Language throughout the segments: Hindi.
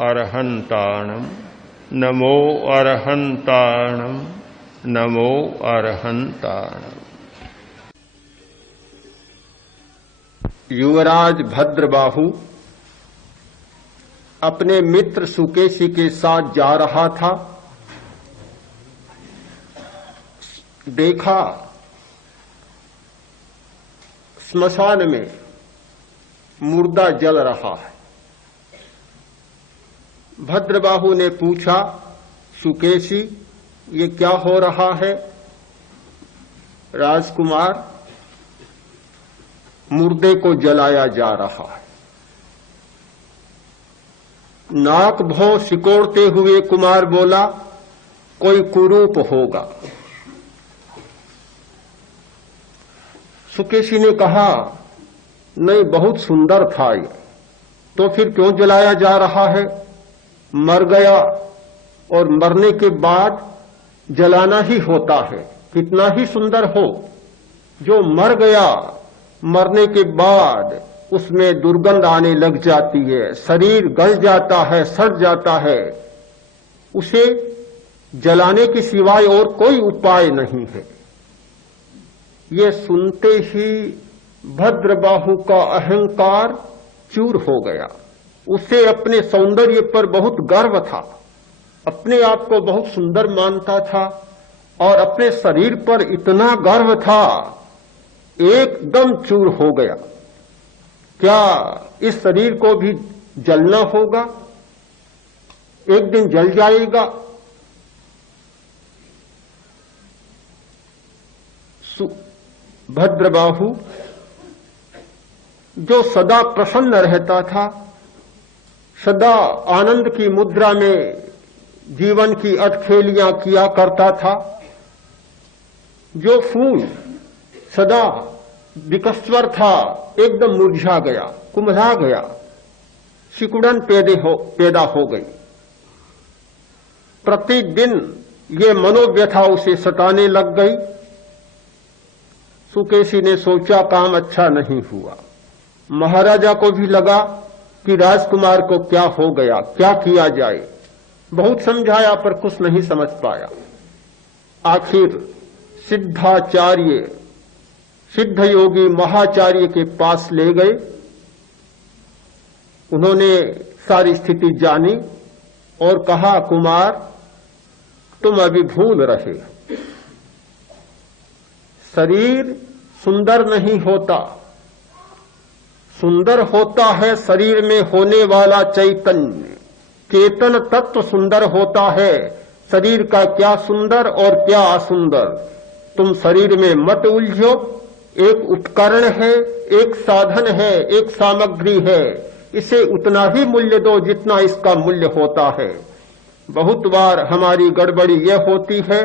अरहन्ताणं नमो अरहन्ताणं नमो अरहन्ताणं। युवराज भद्रबाहु अपने मित्र सुकेशी के साथ जा रहा था। देखा स्मशान में मुर्दा जल रहा है। भद्रबाहु ने पूछा, सुकेशी ये क्या हो रहा है? राजकुमार, मुर्दे को जलाया जा रहा है। नाक भौं सिकोड़ते हुए कुमार बोला, कोई कुरूप होगा। सुकेशी ने कहा, नहीं, बहुत सुंदर था ये, तो फिर क्यों जलाया जा रहा है? मर गया और मरने के बाद जलाना ही होता है, कितना ही सुंदर हो। जो मर गया, मरने के बाद उसमें दुर्गंध आने लग जाती है, शरीर गल जाता है, सड़ जाता है, उसे जलाने के सिवाय और कोई उपाय नहीं है। ये सुनते ही भद्रबाहु का अहंकार चूर हो गया। उसे अपने सौंदर्य पर बहुत गर्व था, अपने आप को बहुत सुंदर मानता था और अपने शरीर पर इतना गर्व था, एकदम चूर हो गया। क्या इस शरीर को भी जलना होगा? एक दिन जल जाएगा। भद्रबाहु जो सदा प्रसन्न रहता था, सदा आनंद की मुद्रा में जीवन की अटखेलियां किया करता था, जो फूल सदा विकस्वर था, एकदम मुरझा गया, कुम्हला गया, सिकुड़न पैदा हो गई। प्रतिदिन ये मनोव्यथा उसे सताने लग गई। सुकेशी ने सोचा, काम अच्छा नहीं हुआ। महाराजा को भी लगा कि राजकुमार को क्या हो गया, क्या किया जाए। बहुत समझाया पर कुछ नहीं समझ पाया। आखिर सिद्धाचार्य, सिद्ध योगी महाचार्य के पास ले गए। उन्होंने सारी स्थिति जानी और कहा, कुमार तुम अभी भूल रहे, शरीर सुंदर नहीं होता, सुंदर होता है शरीर में होने वाला चैतन्य, चेतन तत्व सुंदर होता है। शरीर का क्या सुंदर और क्या असुंदर, तुम शरीर में मत उलझो। एक उपकरण है, एक साधन है, एक सामग्री है, इसे उतना ही मूल्य दो जितना इसका मूल्य होता है। बहुत बार हमारी गड़बड़ी यह होती है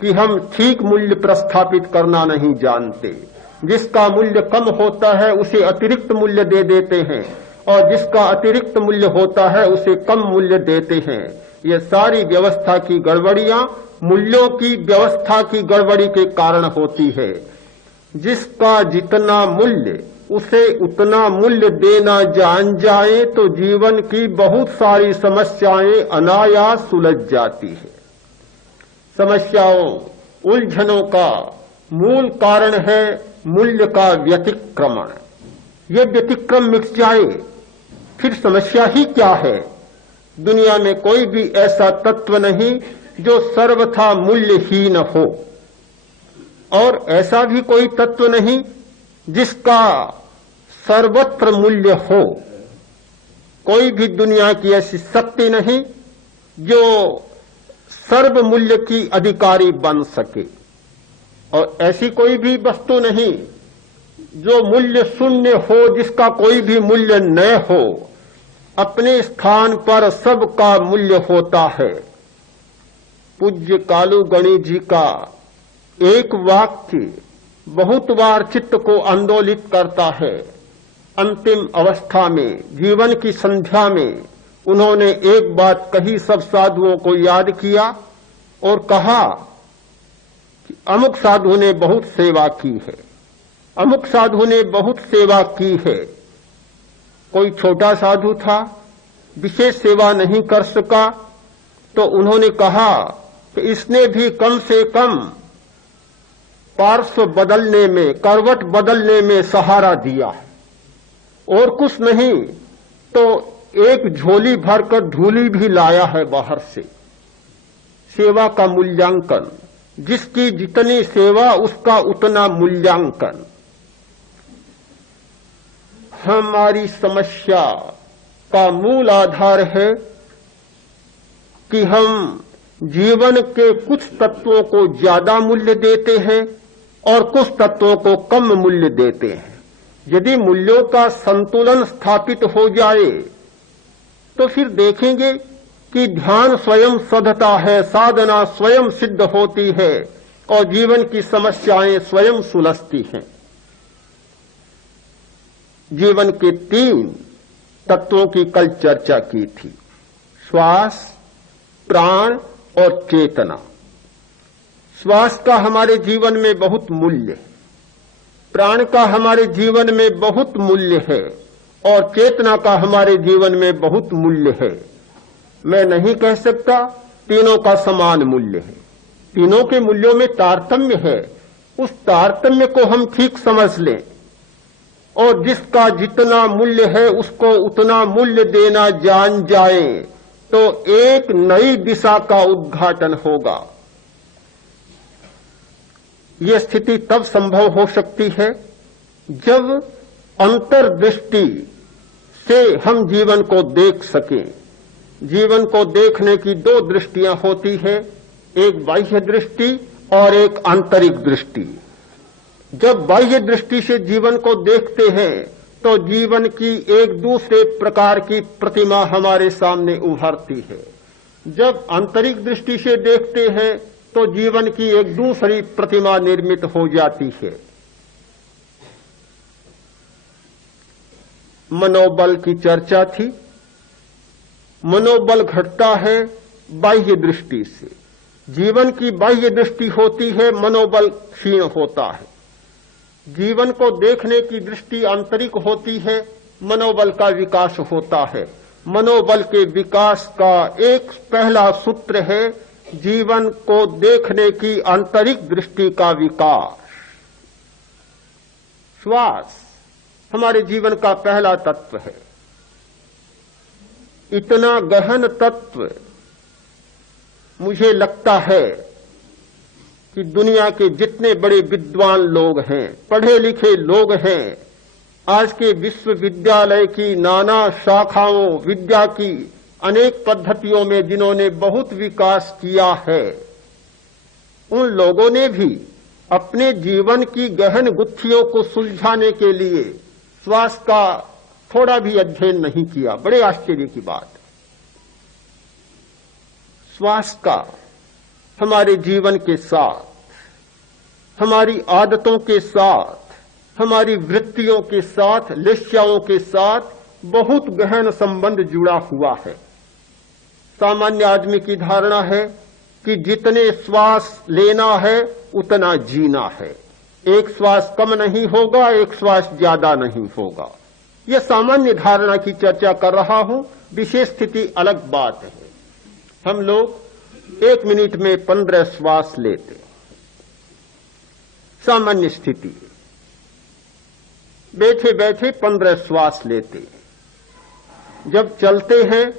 कि हम ठीक मूल्य प्रस्थापित करना नहीं जानते। जिसका मूल्य कम होता है उसे अतिरिक्त मूल्य दे देते हैं और जिसका अतिरिक्त मूल्य होता है उसे कम मूल्य देते हैं। ये सारी व्यवस्था की गड़बड़ियां मूल्यों की व्यवस्था की गड़बड़ी के कारण होती है। जिसका जितना मूल्य उसे उतना मूल्य देना जान जाए तो जीवन की बहुत सारी समस्याएं अनायास सुलझ जाती है। समस्याओं, उलझनों का मूल कारण है मूल्य का व्यतिक्रमण। ये व्यतिक्रम मिट जाए फिर समस्या ही क्या है? दुनिया में कोई भी ऐसा तत्व नहीं जो सर्वथा मूल्यहीन हो, और ऐसा भी कोई तत्व नहीं जिसका सर्वत्र मूल्य हो। कोई भी दुनिया की ऐसी शक्ति नहीं जो सर्व मूल्य की अधिकारी बन सके, और ऐसी कोई भी वस्तु नहीं जो मूल्य शून्य हो, जिसका कोई भी मूल्य न हो। अपने स्थान पर सबका मूल्य होता है। पूज्य कालू गणेश जी का एक वाक्य बहुत बार चित्त को आंदोलित करता है। अंतिम अवस्था में, जीवन की संध्या में उन्होंने एक बात कही, सब साधुओं को याद किया और कहा कि अमुक साधु ने बहुत सेवा की है, अमुक साधु ने बहुत सेवा की है। कोई छोटा साधु था, विशेष सेवा नहीं कर सका, तो उन्होंने कहा कि इसने भी कम से कम पार्श्व बदलने में, करवट बदलने में सहारा दिया है, और कुछ नहीं तो एक झोली भरकर ढूली भी लाया है बाहर से। सेवा का मूल्यांकन, जिसकी जितनी सेवा उसका उतना मूल्यांकन। हमारी समस्या का मूल आधार है कि हम जीवन के कुछ तत्वों को ज्यादा मूल्य देते हैं और कुछ तत्वों को कम मूल्य देते हैं। यदि मूल्यों का संतुलन स्थापित हो जाए तो फिर देखेंगे कि ध्यान स्वयं सधता है, साधना स्वयं सिद्ध होती है और जीवन की समस्याएं स्वयं सुलझती हैं। जीवन के 3 तत्वों की कल चर्चा की थी, श्वास, प्राण और चेतना। श्वास का हमारे जीवन में बहुत मूल्य है, प्राण का हमारे जीवन में बहुत मूल्य है और चेतना का हमारे जीवन में बहुत मूल्य है। मैं नहीं कह सकता तीनों का समान मूल्य है, तीनों के मूल्यों में तारतम्य है। उस तारतम्य को हम ठीक समझ लें और जिसका जितना मूल्य है उसको उतना मूल्य देना जान जाए तो एक नई दिशा का उद्घाटन होगा। यह स्थिति तब संभव हो सकती है जब अंतर्दृष्टि से हम जीवन को देख सकें। जीवन को देखने की 2 दृष्टियां होती है, एक बाह्य दृष्टि और एक आंतरिक दृष्टि। जब बाह्य दृष्टि से जीवन को देखते हैं तो जीवन की एक दूसरे प्रकार की प्रतिमा हमारे सामने उभरती है। जब आंतरिक दृष्टि से देखते हैं तो जीवन की एक दूसरी प्रतिमा निर्मित हो जाती है। मनोबल की चर्चा थी। मनोबल घटता है बाह्य दृष्टि से। जीवन की बाह्य दृष्टि होती है, मनोबल क्षीण होता है। जीवन को देखने की दृष्टि आंतरिक होती है, मनोबल का विकास होता है। मनोबल के विकास का एक पहला सूत्र है जीवन को देखने की आंतरिक दृष्टि का विकास। श्वास हमारे जीवन का पहला तत्व है। इतना गहन तत्व मुझे लगता है कि दुनिया के जितने बड़े विद्वान लोग हैं, पढ़े लिखे लोग हैं, आज के विश्वविद्यालय की नाना शाखाओं, विद्या की अनेक पद्धतियों में जिन्होंने बहुत विकास किया है, उन लोगों ने भी अपने जीवन की गहन गुत्थियों को सुलझाने के लिए श्वास का थोड़ा भी अध्ययन नहीं किया। बड़े आश्चर्य की बात। श्वास का हमारे जीवन के साथ, हमारी आदतों के साथ, हमारी वृत्तियों के साथ, लिस्याओं के साथ बहुत गहन संबंध जुड़ा हुआ है। सामान्य आदमी की धारणा है कि जितने श्वास लेना है उतना जीना है। एक श्वास कम नहीं होगा, एक श्वास ज्यादा नहीं होगा। यह सामान्य धारणा की चर्चा कर रहा हूं, विशेष स्थिति अलग बात है। हम लोग 1 मिनट में 15 श्वास लेते, सामान्य स्थिति। बैठे बैठे 15 श्वास लेते। जब चलते हैं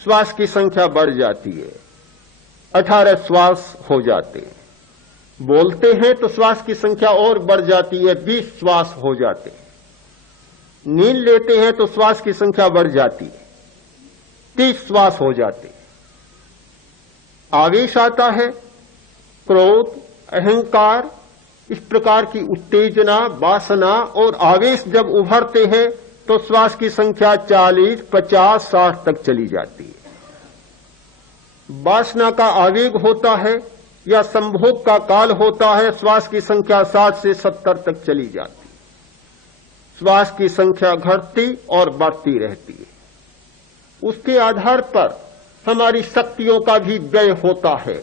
श्वास की संख्या बढ़ जाती है, 18 श्वास हो जाते हैं। बोलते हैं तो श्वास की संख्या और बढ़ जाती है, 20 श्वास हो जाते हैं। नींद लेते हैं तो श्वास की संख्या बढ़ जाती है, 30 श्वास हो जाते हैं। आवेश आता है, क्रोध, अहंकार, इस प्रकार की उत्तेजना, वासना और आवेश जब उभरते हैं तो श्वास की संख्या 40, 50, 60 तक चली जाती है। वासना का आवेग होता है या संभोग का काल होता है, श्वास की संख्या 60 से 70 तक चली जाती है। श्वास की संख्या घटती और बढ़ती रहती है। उसके आधार पर हमारी शक्तियों का भी व्यय होता है।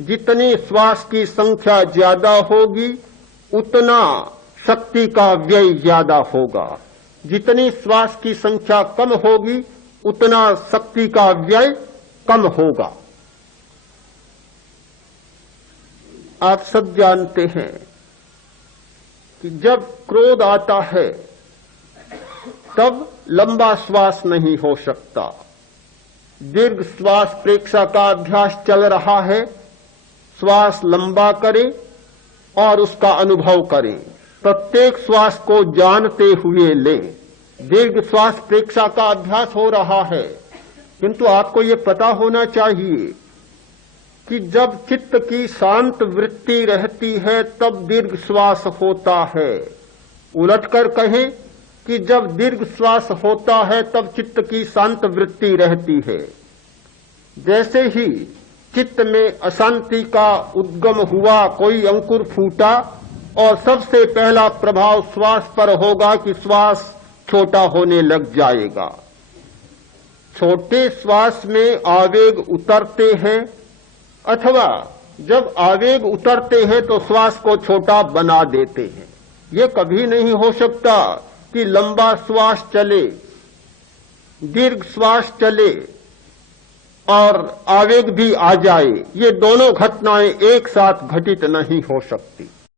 जितनी श्वास की संख्या ज्यादा होगी उतना शक्ति का व्यय ज्यादा होगा। जितनी श्वास की संख्या कम होगी उतना शक्ति का व्यय कम होगा। आप सब जानते हैं कि जब क्रोध आता है तब लंबा श्वास नहीं हो सकता। दीर्घ श्वास प्रेक्षा का अभ्यास चल रहा है। श्वास लंबा करें और उसका अनुभव करें। प्रत्येक श्वास को जानते हुए लें। दीर्घ श्वास प्रेक्षा का अभ्यास हो रहा है, किंतु आपको ये पता होना चाहिए कि जब चित्त की शांत वृत्ति रहती है तब दीर्घ श्वास होता है। उलटकर कहें कि जब दीर्घ श्वास होता है तब चित्त की शांत वृत्ति रहती है। जैसे ही चित्त में अशांति का उद्गम हुआ, कोई अंकुर फूटा और सबसे पहला प्रभाव श्वास पर होगा कि श्वास छोटा होने लग जाएगा। छोटे श्वास में आवेग उतरते हैं अथवा जब आवेग उतरते हैं तो श्वास को छोटा बना देते हैं। ये कभी नहीं हो सकता कि लंबा श्वास चले, दीर्घ श्वास चले और आवेग भी आ जाए। ये दोनों घटनाएं एक साथ घटित नहीं हो सकती।